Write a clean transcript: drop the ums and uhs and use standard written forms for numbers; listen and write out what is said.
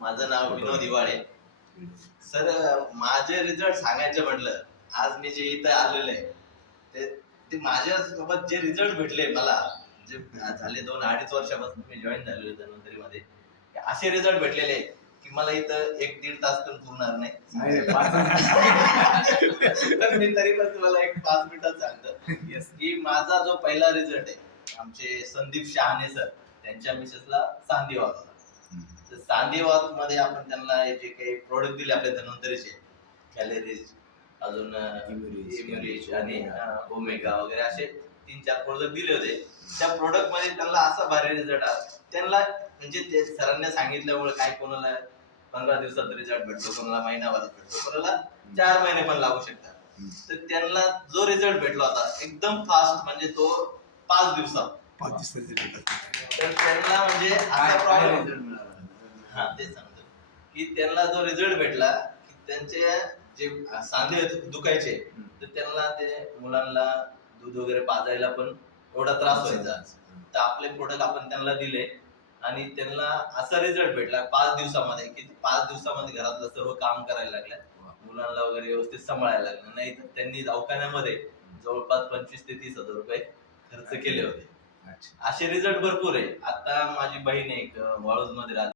माझं नाव विनोद हिवाळे. सर, माझे रिझल्ट सांगायचं म्हटलं, आज मी जे इथं आलेले आहे ते ते माझ्यासोबत जे रिझल्ट भेटले मला, जे झाले 2-2.5 वर्षापासून मी जॉईन झालेलो धन्वंतरीमध्ये, असे रिझल्ट भेटलेले की मला इथं 1-1.5 तास पण पुरणार नाही. तर मी तरी पण तुम्हाला 5 मिनिटात सांगतो की माझा जो पहिला रिझल्ट आहे, आमचे संदीप शहाणे सर, त्यांच्या मिसेसला सांधिवात होता. तर सांधिवात मध्ये आपण त्यांना जे काही प्रोडक्ट दिले आपल्या धन्वंतरीचे, कॅलरीज, अजून इम्युरिज आणि ओमेगा वगैरे असे 3-4 प्रोडक्ट दिले होते. त्या प्रोडक्ट मध्ये त्यांना असा भारी रिझल्ट आला. त्यांना म्हणजे ते सरांनी सांगितल्यामुळे काय, कोणाला 15 दिवसात रिझल्ट भेटतो, कोणाला महिनाभरात भेटतो, कोणाला 4 महिने पण लागू शकतात. तर त्यांना जो रिझल्ट भेटला होता एकदम फास्ट, म्हणजे तो 5 दिवसात. तर त्यांना म्हणजे असा प्रॉब्लेम, हा ते सांगतो की त्यांना जो रिझल्ट भेटला की त्यांचे जे सांधे दुखायचे, तर त्यांना ते मुलांना दूध वगैरे पाजायला पण एवढा त्रास व्हायचा. तर आपले प्रोडक्ट आपण त्यांना दिले आणि त्यांना असा रिझल्ट भेटला 5 दिवसामध्ये की 5 दिवसामध्ये घरातलं सर्व काम करायला लागल्या, मुलांना वगैरे व्यवस्थित सांभाळायला लागलं. नाही तर त्यांनी दवाखान्यामध्ये जवळपास 25,000 ते 30,000 रुपये खर्च केले होते. असे रिझल्ट भरपूर आहे. आता माझी बहीण एक वाळूज मध्ये राहते.